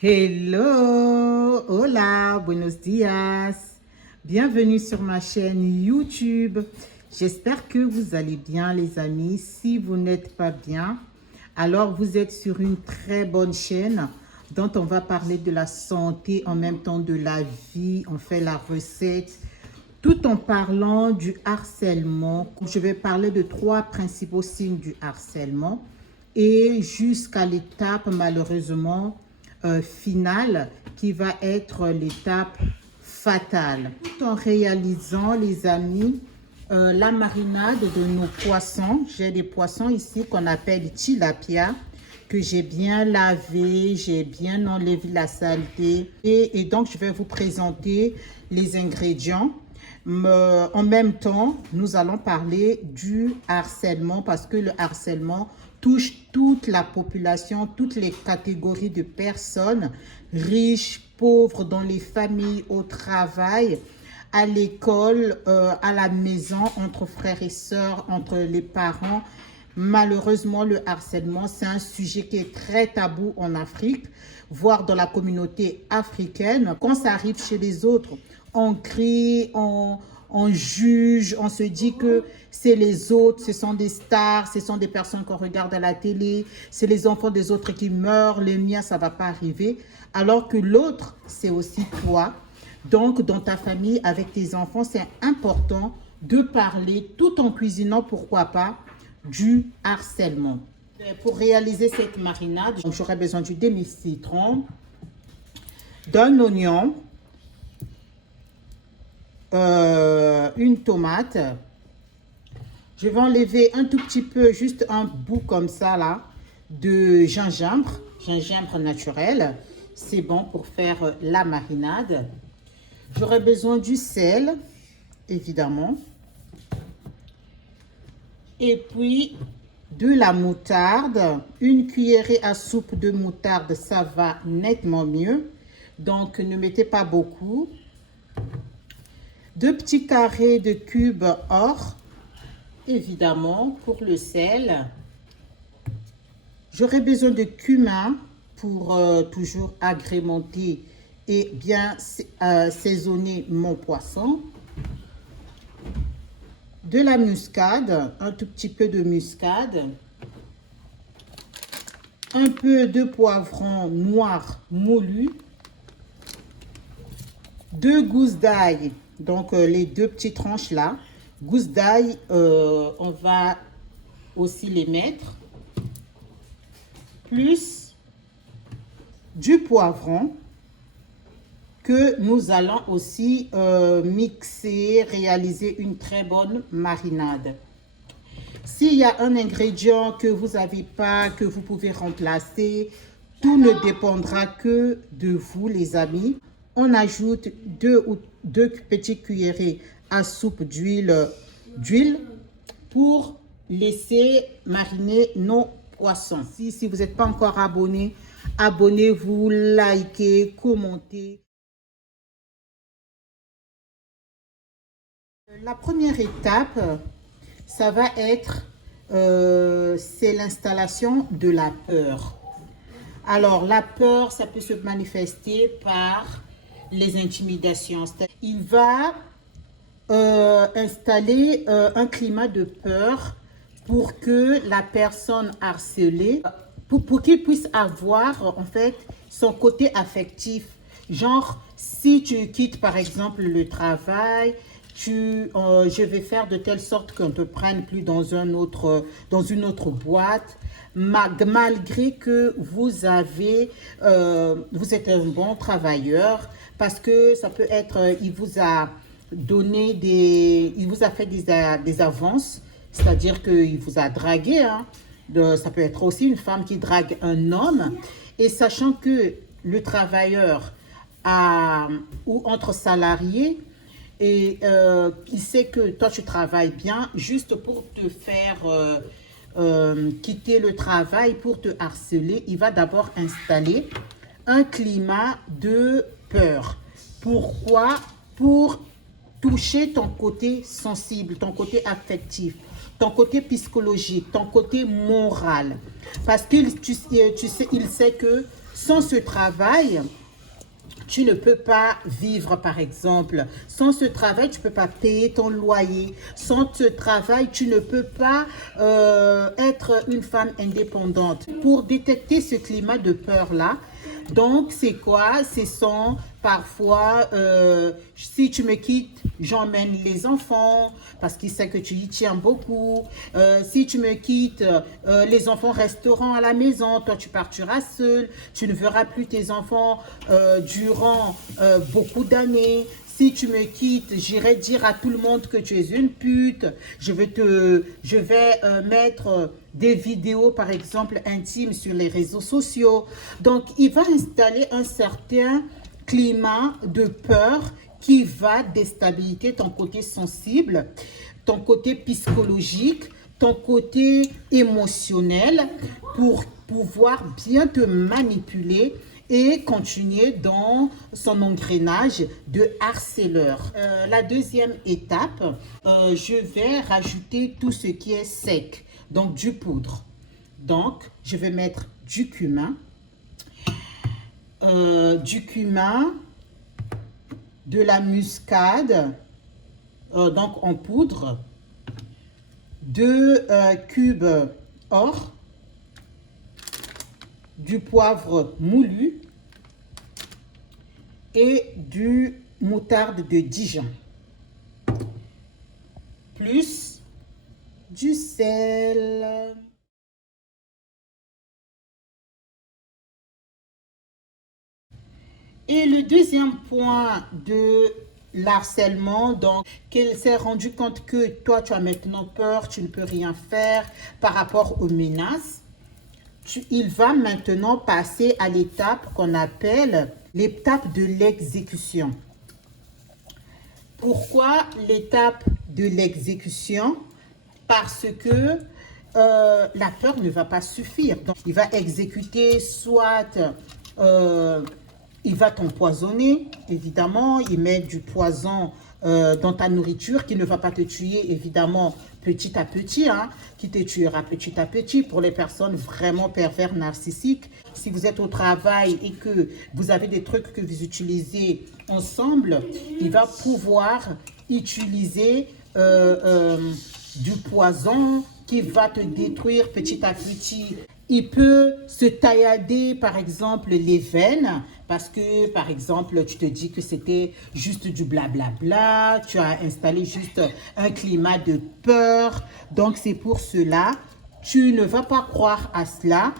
Hello, hola, buenos días. Bienvenue sur ma chaîne YouTube. J'espère que vous allez bien les amis. Si vous n'êtes pas bien, alors vous êtes sur une très bonne chaîne dont on va parler de la santé en même temps de la vie. On fait la recette tout en parlant du harcèlement. Je vais parler de 3 principaux signes du harcèlement et jusqu'à l'étape malheureusement finale qui va être l'étape fatale. Tout en réalisant les amis la marinade de nos poissons. J'ai des poissons ici qu'on appelle tilapia que j'ai bien lavé, j'ai bien enlevé la saleté et donc je vais vous présenter les ingrédients. En même temps, nous allons parler du harcèlement parce que le harcèlement touche toute la population, toutes les catégories de personnes, riches, pauvres, dans les familles, au travail, à l'école, à la maison, entre frères et sœurs, entre les parents. Malheureusement, le harcèlement, c'est un sujet qui est très tabou en Afrique, voire dans la communauté africaine. Quand ça arrive chez les autres, on crie, on juge, on se dit que c'est les autres, ce sont des stars, ce sont des personnes qu'on regarde à la télé, c'est les enfants des autres qui meurent, les miens, ça ne va pas arriver. Alors que l'autre, c'est aussi toi. Donc, dans ta famille, avec tes enfants, c'est important de parler tout en cuisinant, pourquoi pas, du harcèlement. Pour réaliser cette marinade, j'aurai besoin du demi-citron, d'un oignon, une tomate. Je vais enlever un tout petit peu, juste un bout comme ça là, de gingembre naturel. C'est bon pour faire la marinade. J'aurai besoin du sel, évidemment. Et puis de la moutarde, une cuillerée à soupe de moutarde, ça va nettement mieux. Donc ne mettez pas beaucoup. 2 petits carrés de cubes or, évidemment, pour le sel. J'aurai besoin de cumin pour toujours agrémenter et bien saisonner mon poisson. De la muscade, un tout petit peu de muscade. Un peu de poivron noir moulu. 2 gousses d'ail, donc les 2 petites tranches là. Gousses d'ail, on va aussi les mettre. Plus du poivron que nous allons aussi mixer, réaliser une très bonne marinade. S'il y a un ingrédient que vous n'avez pas, que vous pouvez remplacer, tout ne dépendra que de vous les amis. On ajoute 2 petites cuillerées à soupe d'huile pour laisser mariner nos poissons. Si vous n'êtes pas encore abonné, abonnez-vous, likez, commentez. La première étape, ça va être, c'est l'installation de la peur. Alors, la peur, ça peut se manifester par les intimidations. Il va installer un climat de peur pour que la personne harcelée, pour qu'il puisse avoir en fait son côté affectif. Genre, si tu quittes par exemple le travail, je vais faire de telle sorte qu'on ne te prenne plus dans une autre boîte, malgré que vous êtes un bon travailleur, parce que ça peut être, il vous a fait des avances, c'est-à-dire qu'il vous a dragué, hein. Ça peut être aussi une femme qui drague un homme, et sachant que le travailleur ou entre salariés, et il sait que toi tu travailles bien, juste pour te faire quitter le travail, pour te harceler, il va d'abord installer un climat de peur. Pourquoi? Pour toucher ton côté sensible, ton côté affectif, ton côté psychologique, ton côté moral. Parce qu'il sait que Sans ce travail, tu ne peux pas vivre, par exemple. Sans ce travail, tu ne peux pas payer ton loyer. Sans ce travail, tu ne peux pas être une femme indépendante. Pour détecter ce climat de peur-là, donc c'est quoi? Ce sont parfois, si tu me quittes, j'emmène les enfants parce qu'il sait que tu y tiens beaucoup. Si tu me quittes, les enfants resteront à la maison. Toi, tu partiras seul. Tu ne verras plus tes enfants durant beaucoup d'années. Si tu me quittes, j'irai dire à tout le monde que tu es une pute. Je vais mettre des vidéos, par exemple, intimes sur les réseaux sociaux. Donc, il va installer un certain climat de peur qui va déstabiliser ton côté sensible, ton côté psychologique, ton côté émotionnel pour pouvoir bien te manipuler et continuer dans son engrenage de harceleur. La deuxième étape, je vais rajouter tout ce qui est sec, donc du poudre. Donc, je vais mettre du cumin, de la muscade, donc en poudre, 2 cubes or, du poivre moulu et du moutarde de Dijon, plus du sel. Et le deuxième point de l'harcèlement, donc qu'elle s'est rendue compte que toi tu as maintenant peur, tu ne peux rien faire par rapport aux menaces. Il va maintenant passer à l'étape qu'on appelle l'étape de l'exécution. Pourquoi l'étape de l'exécution? Parce que la peur ne va pas suffire. Donc, il va exécuter soit il va t'empoisonner, évidemment, il met du poison dans ta nourriture qui ne va pas te tuer, évidemment, petit à petit, hein, qui te tuera petit à petit pour les personnes vraiment pervers narcissiques. Si vous êtes au travail et que vous avez des trucs que vous utilisez ensemble, il va pouvoir utiliser du poison qui va te détruire petit à petit. Il peut se taillader, par exemple, les veines, parce que, par exemple, tu te dis que c'était juste du blablabla, tu as installé juste un climat de peur. Donc, c'est pour cela, tu ne vas pas croire à cela.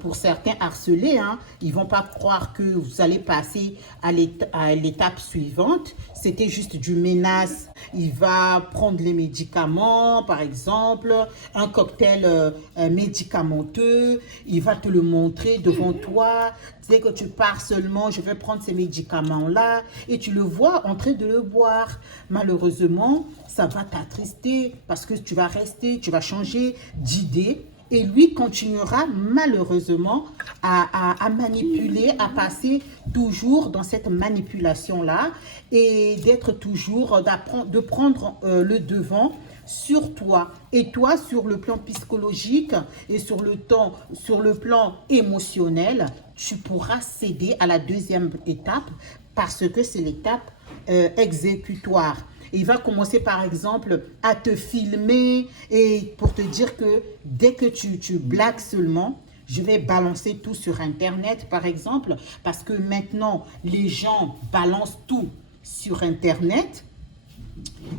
Pour certains harcelés, hein, ils ne vont pas croire que vous allez passer à l'étape suivante. C'était juste du menace. Il va prendre les médicaments, par exemple, un cocktail médicamenteux. Il va te le montrer devant toi. Dès que tu pars seulement, je vais prendre ces médicaments-là. Et tu le vois en train de le boire. Malheureusement, ça va t'attrister parce que tu vas rester, tu vas changer d'idée. Et lui continuera malheureusement à manipuler, à passer toujours dans cette manipulation-là et d'être toujours, de prendre le devant sur toi. Et toi, sur le plan psychologique et sur le plan émotionnel, tu pourras céder à la deuxième étape parce que c'est l'étape exécutoire. Il va commencer par exemple à te filmer et pour te dire que dès que tu blagues seulement, je vais balancer tout sur Internet par exemple parce que maintenant les gens balancent tout sur Internet.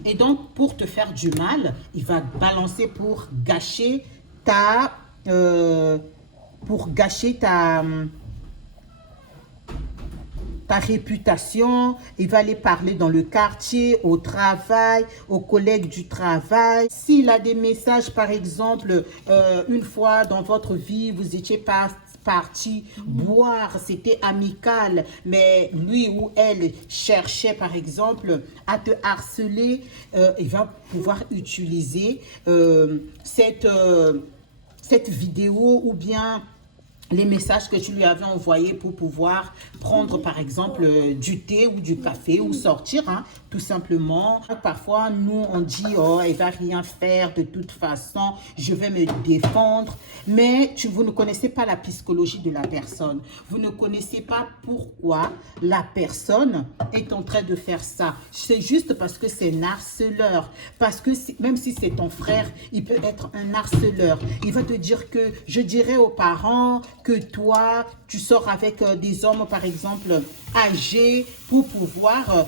Et donc pour te faire du mal, il va balancer pour gâcher ta réputation. Il va aller parler dans le quartier, au travail, aux collègues du travail. S'il a des messages, par exemple, une fois dans votre vie, vous étiez parti boire, c'était amical, mais lui ou elle cherchait, par exemple, à te harceler, il va pouvoir utiliser cette vidéo ou bien les messages que tu lui avais envoyés pour pouvoir prendre par exemple du thé ou du café ou sortir, hein, tout simplement. Parfois, nous, on dit, oh, elle va rien faire de toute façon, je vais me défendre. Mais vous ne connaissez pas la psychologie de la personne. Vous ne connaissez pas pourquoi la personne est en train de faire ça. C'est juste parce que c'est un harceleur. Parce que même si c'est ton frère, il peut être un harceleur. Il va te dire que, je dirais aux parents, que toi, tu sors avec des hommes, par exemple, âgés pour pouvoir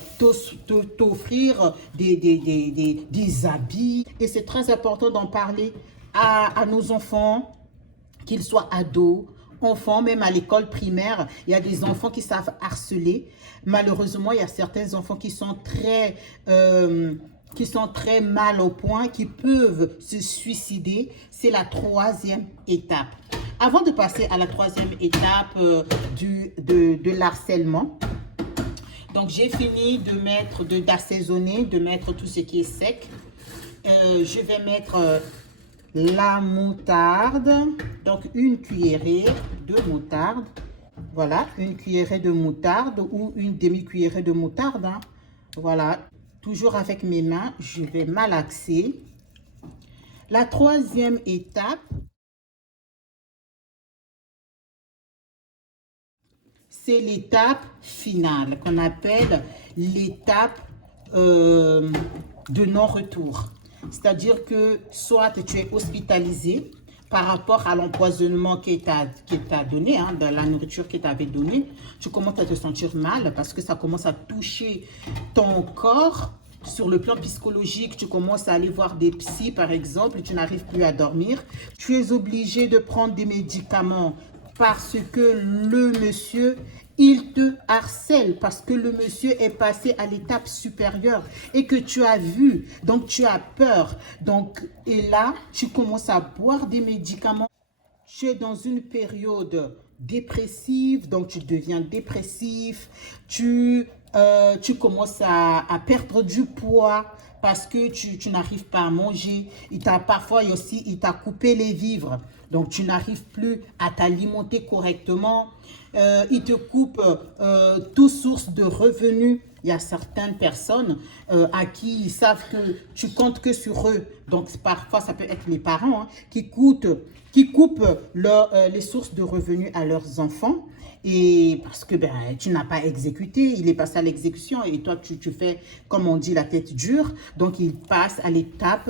t'offrir des habits. Et c'est très important d'en parler à nos enfants, qu'ils soient ados, enfants, même à l'école primaire. Il y a des enfants qui savent harceler. Malheureusement, il y a certains enfants qui sont très mal au point, qui peuvent se suicider. C'est la troisième étape. Avant de passer à la troisième étape de l'harcèlement, donc j'ai fini d'assaisonner, de mettre tout ce qui est sec. Je vais mettre la moutarde, donc une cuillerée de moutarde. Voilà, une cuillerée de moutarde ou une demi-cuillerée de moutarde, hein. Voilà, toujours avec mes mains, je vais malaxer. La troisième étape, c'est l'étape finale qu'on appelle l'étape de non-retour. C'est-à-dire que soit tu es hospitalisé par rapport à l'empoisonnement qu'il t'a donné, hein, de la nourriture qu'il t'avait donnée, tu commences à te sentir mal parce que ça commence à toucher ton corps. Sur le plan psychologique, tu commences à aller voir des psys, par exemple, tu n'arrives plus à dormir. Tu es obligé de prendre des médicaments parce que le monsieur, il te harcèle, parce que le monsieur est passé à l'étape supérieure et que tu as vu, donc tu as peur. Donc, et là, tu commences à boire des médicaments. Tu es dans une période dépressive, donc tu deviens dépressif, tu commences à perdre du poids parce que tu n'arrives pas à manger. Parfois aussi, il t'a coupé les vivres, donc tu n'arrives plus à t'alimenter correctement. Il te coupe toute source de revenus. Il y a certaines personnes à qui ils savent que tu comptes que sur eux. Donc, parfois, ça peut être les parents, hein, qui coupent les sources de revenus à leurs enfants. Et parce que tu n'as pas exécuté, il est passé à l'exécution et toi, tu fais, comme on dit, la tête dure. Donc, il passe à l'étape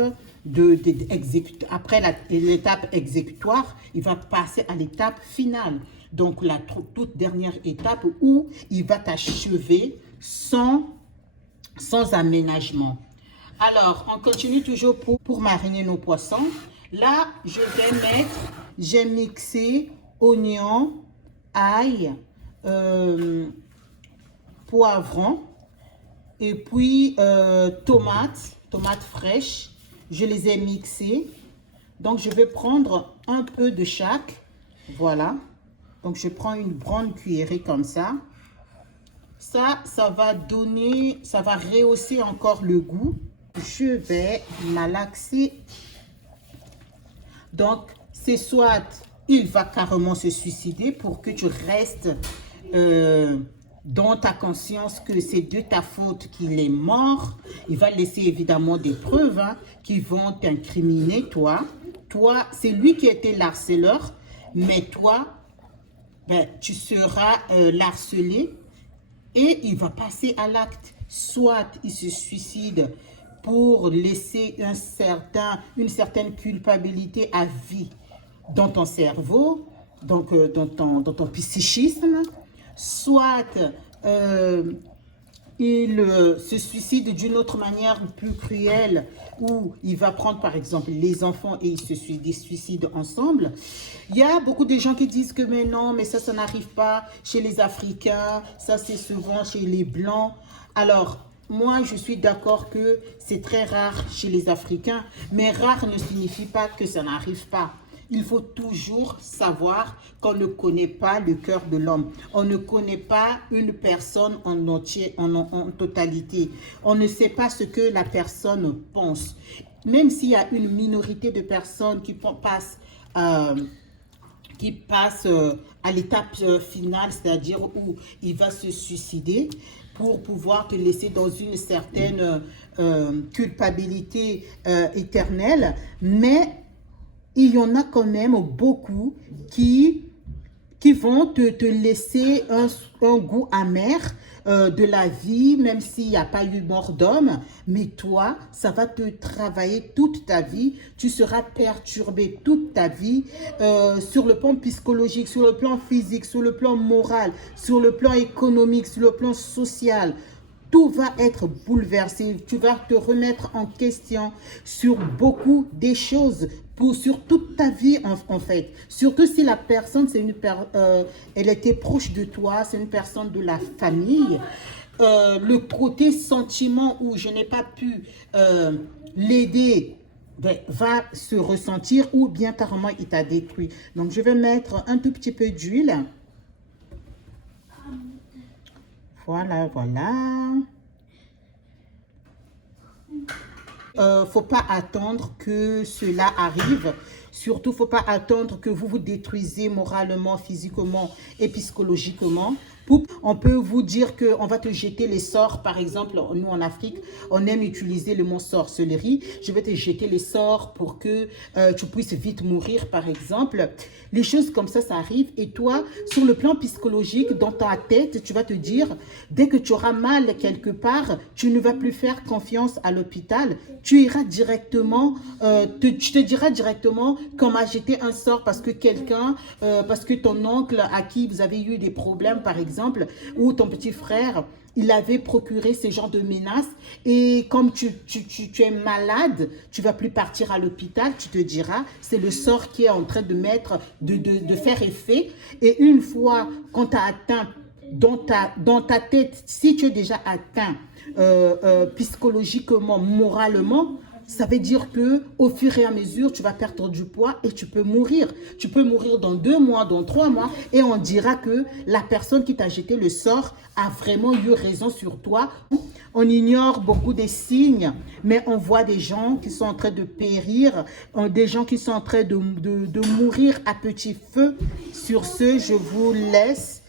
après l'étape exécutoire, il va passer à l'étape finale. Donc, la toute dernière étape où il va t'achever sans aménagement. Alors, on continue toujours pour mariner nos poissons. Là, j'ai mixé oignon, ail, poivron et puis tomates fraîches. Je les ai mixées. Donc, je vais prendre un peu de chaque. Voilà. Donc, je prends une grande cuillerée comme ça. Ça va rehausser encore le goût. Je vais malaxer. Donc, c'est soit il va carrément se suicider pour que tu restes dans ta conscience que c'est de ta faute qu'il est mort. Il va laisser évidemment des preuves, hein, qui vont t'incriminer, toi. Toi, c'est lui qui était l'harceleur, mais toi, tu seras l'harcelé et il va passer à l'acte. Soit il se suicide pour laisser une certaine culpabilité à vie dans ton cerveau, donc dans ton psychisme, soit il se suicide d'une autre manière plus cruelle, où il va prendre par exemple les enfants et ils se suicident ensemble. Il y a beaucoup de gens qui disent que mais non, mais ça n'arrive pas chez les Africains, ça c'est souvent chez les Blancs. Alors, moi, je suis d'accord que c'est très rare chez les Africains, mais rare ne signifie pas que ça n'arrive pas. Il faut toujours savoir qu'on ne connaît pas le cœur de l'homme. On ne connaît pas une personne en entier, en totalité. On ne sait pas ce que la personne pense. Même s'il y a une minorité de personnes qui passent qui passe à l'étape finale, c'est-à-dire où il va se suicider pour pouvoir te laisser dans une certaine culpabilité éternelle. Mais il y en a quand même beaucoup qui vont te laisser un goût amer de la vie, même s'il n'y a pas eu mort d'homme. Mais toi, ça va te travailler toute ta vie. Tu seras perturbé toute ta vie sur le plan psychologique, sur le plan physique, sur le plan moral, sur le plan économique, sur le plan social. Tout va être bouleversé. Tu vas te remettre en question sur beaucoup des choses, sur toute ta vie en fait. Surtout si la personne, elle était proche de toi, c'est une personne de la famille. Le côté sentiment où je n'ai pas pu l'aider, ben, va se ressentir ou bien carrément il t'a détruit. Donc je vais mettre un tout petit peu d'huile. Voilà, voilà. Faut pas attendre que cela arrive. Surtout, faut pas attendre que vous vous détruisez moralement, physiquement et psychologiquement. On peut vous dire qu'on va te jeter les sorts. Par exemple, nous en Afrique, on aime utiliser le mot sorcellerie. Je vais te jeter les sorts pour que tu puisses vite mourir, par exemple. Les choses comme ça arrive. Et toi, sur le plan psychologique, dans ta tête, tu vas te dire, dès que tu auras mal quelque part, tu ne vas plus faire confiance à l'hôpital. Tu iras directement, tu te diras directement qu'on m'a jeté un sort parce que parce que ton oncle à qui vous avez eu des problèmes, par exemple, ou ton petit frère, il avait procuré ce genre de menaces. Et comme tu es malade, tu ne vas plus partir à l'hôpital, tu te diras, c'est le sort qui est en train de faire effet. Et une fois qu'on t'a atteint dans ta tête, si tu es déjà atteint psychologiquement, moralement, ça veut dire que au fur et à mesure, tu vas perdre du poids et tu peux mourir. Tu peux mourir dans 2 mois, dans 3 mois et on dira que la personne qui t'a jeté le sort a vraiment eu raison sur toi. On ignore beaucoup des signes, mais on voit des gens qui sont en train de périr, des gens qui sont en train de mourir à petit feu. Sur ce, je vous laisse.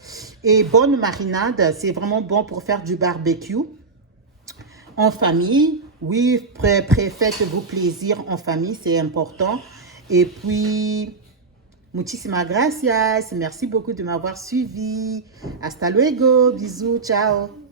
Et bonne marinade, c'est vraiment bon pour faire du barbecue en famille. Oui, faites-vous plaisir en famille, c'est important. Et puis, muchísimas gracias. Merci beaucoup de m'avoir suivi. Hasta luego. Bisous, ciao.